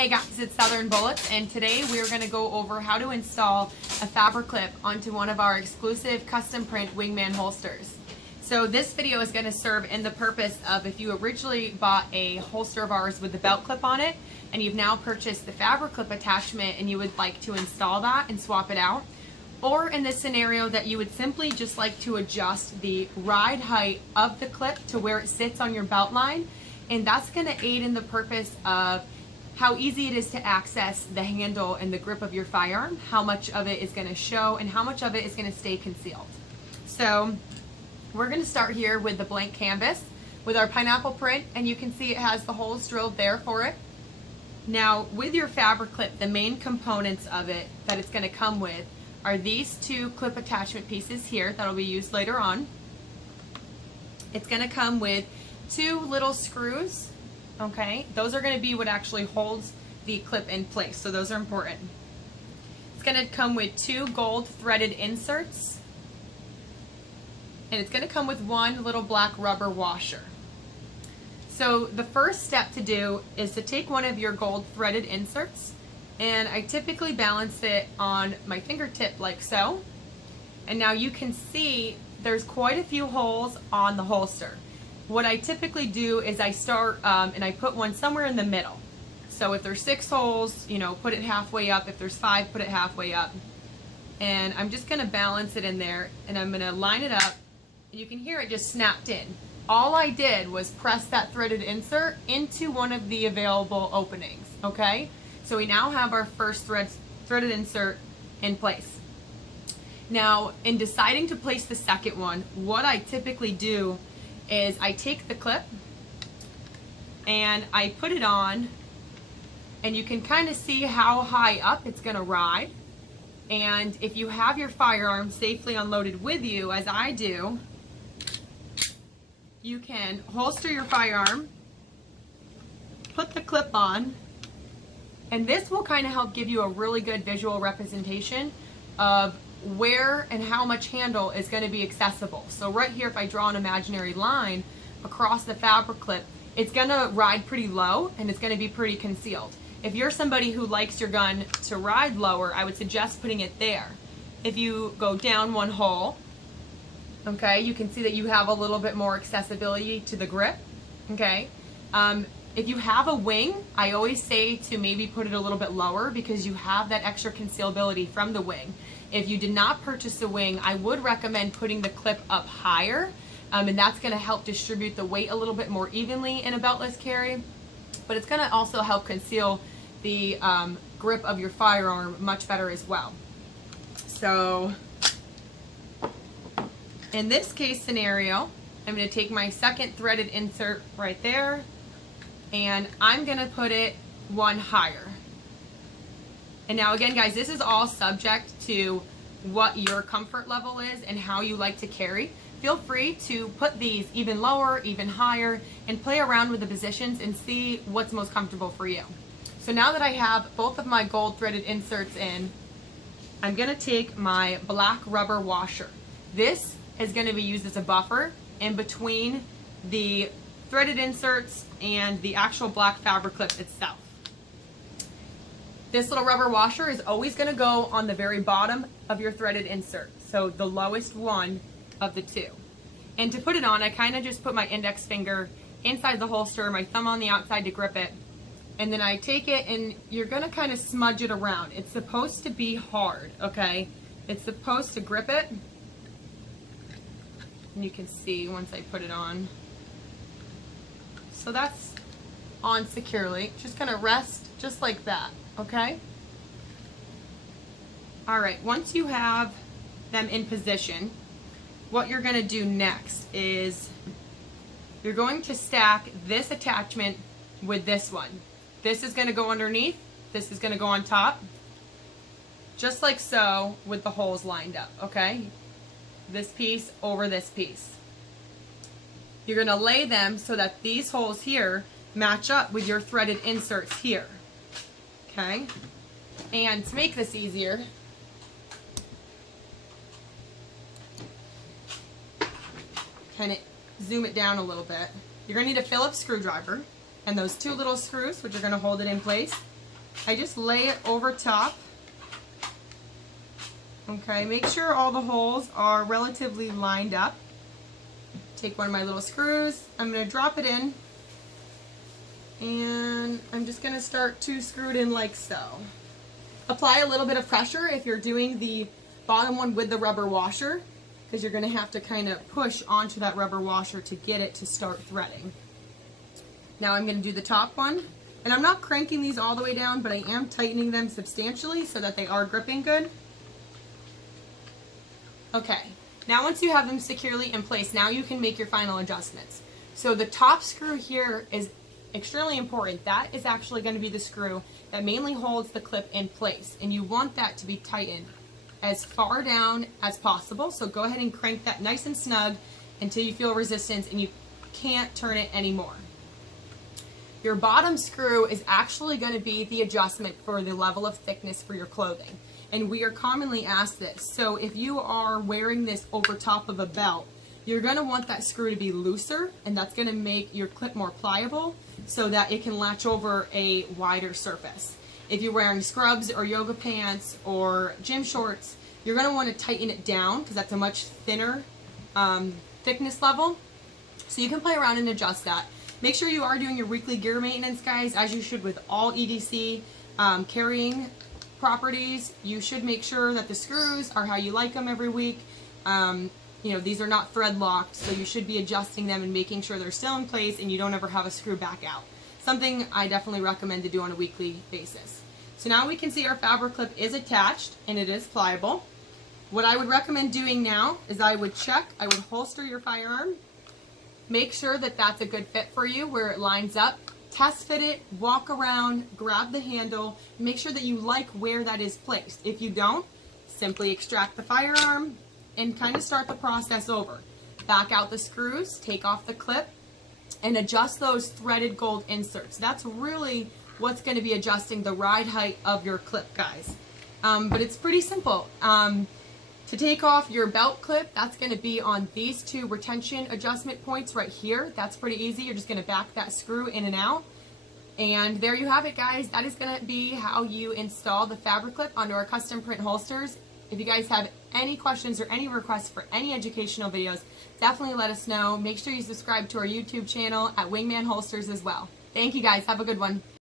Hey guys, it's Southern Bullets, and today we're going to go over how to install a Fabriclip onto one of our exclusive custom print Wingman holsters. So this video is going to serve in the purpose of if you originally bought a holster of ours with the belt clip on it, and you've now purchased the Fabriclip attachment and you would like to install that and swap it out, or in this scenario that you would simply just like to adjust the ride height of the clip to where it sits on your belt line, and that's going to aid in the purpose of how easy it is to access the handle and the grip of your firearm, how much of it is going to show, and how much of it is going to stay concealed. So we're going to start here with the blank canvas with our pineapple print, and you can see it has the holes drilled there for it. Now with your Fabriclip, the main components of it that it's going to come with are these two clip attachment pieces here that will be used later on. It's going to come with two little screws. Okay, those are going to be what actually holds the clip in place, so those are important. It's going to come with two gold threaded inserts, and it's going to come with one little black rubber washer. So the first step to do is to take one of your gold threaded inserts, and I typically balance it on my fingertip like so, and now you can see there's quite a few holes on the holster. What I typically do is I start and I put one somewhere in the middle. So if there's 6 holes, you know, put it halfway up. If there's 5, put it halfway up. And I'm just going to balance it in there, and I'm going to line it up. You can hear it just snapped in. All I did was press that threaded insert into one of the available openings, okay? So we now have our first threaded insert in place. Now, in deciding to place the second one, what I typically do is I take the clip and I put it on, and you can kind of see how high up it's going to ride. And if you have your firearm safely unloaded with you, as I do, you can holster your firearm, put the clip on, and this will kind of help give you a really good visual representation of where and how much handle is going to be accessible. So right here, if I draw an imaginary line across the Fabriclip, it's going to ride pretty low and it's going to be pretty concealed. If you're somebody who likes your gun to ride lower, I would suggest putting it there. If you go down one hole, okay, you can see that you have a little bit more accessibility to the grip, okay. If you have a wing, I always say to maybe put it a little bit lower because you have that extra concealability from the wing. If you did not purchase a wing, I would recommend putting the clip up higher, and that's going to help distribute the weight a little bit more evenly in a beltless carry, but it's going to also help conceal the grip of your firearm much better as well. So in this case scenario, I'm going to take my second threaded insert right there, and I'm going to put it one higher. And now again, guys, this is all subject to what your comfort level is and how you like to carry. Feel free to put these even lower, even higher, and play around with the positions and see what's most comfortable for you. So now that I have both of my gold threaded inserts in, I'm going to take my black rubber washer. This is going to be used as a buffer in between the threaded inserts and the actual black Fabriclip itself. This little rubber washer is always going to go on the very bottom of your threaded insert, so the lowest one of the two. And to put it on, I kind of just put my index finger inside the holster, my thumb on the outside to grip it, and then I take it and you're going to kind of smudge it around. It's supposed to be hard, okay? It's supposed to grip it, and you can see once I put it on. So that's on securely. Just going to rest just like that. Okay? Alright, once you have them in position, what you're going to do next is you're going to stack this attachment with this one. This is going to go underneath, this is going to go on top, just like so, with the holes lined up, okay? This piece over this piece. You're going to lay them so that these holes here match up with your threaded inserts here. Okay, and to make this easier, kind of zoom it down a little bit. You're going to need a Phillips screwdriver and those two little screws, which are going to hold it in place. I just lay it over top. Okay, make sure all the holes are relatively lined up. Take one of my little screws. I'm going to drop it in. And I'm just going to start to screw it in like so. Apply a little bit of pressure if you're doing the bottom one with the rubber washer, because you're going to have to kind of push onto that rubber washer to get it to start threading. Now I'm going to do the top one. And I'm not cranking these all the way down, but I am tightening them substantially so that they are gripping good. Okay, now once you have them securely in place, now you can make your final adjustments. So the top screw here is extremely important. That is actually going to be the screw that mainly holds the clip in place, and you want that to be tightened as far down as possible. So go ahead and crank that nice and snug until you feel resistance and you can't turn it anymore. Your bottom screw is actually going to be the adjustment for the level of thickness for your clothing. And we are commonly asked this. So if you are wearing this over top of a belt, you're going to want that screw to be looser, and that's going to make your clip more pliable so that it can latch over a wider surface. If you're wearing scrubs or yoga pants or gym shorts, you're going to want to tighten it down because that's a much thinner thickness level. So you can play around and adjust that. Make sure you are doing your weekly gear maintenance, guys, as you should with all EDC carrying properties. You should make sure that the screws are how you like them every week. You know, these are not thread locked, so you should be adjusting them and making sure they're still in place and you don't ever have a screw back out. Something I definitely recommend to do on a weekly basis. So now we can see our Fabriclip is attached and it is pliable. What I would recommend doing now is I would holster your firearm. Make sure that that's a good fit for you where it lines up. Test fit it, walk around, grab the handle, make sure that you like where that is placed. If you don't, simply extract the firearm and kind of start the process over. Back out the screws, take off the clip, and adjust those threaded gold inserts. That's really what's going to be adjusting the ride height of your clip, guys. But it's pretty simple. To take off your belt clip, that's going to be on these two retention adjustment points right here. That's pretty easy. You're just going to back that screw in and out. And there you have it, guys. That is going to be how you install the Fabriclip onto our custom print holsters. If you guys have any questions or any requests for any educational videos, definitely let us know. Make sure you subscribe to our YouTube channel at Wingman Holsters as well. Thank you, guys. Have a good one.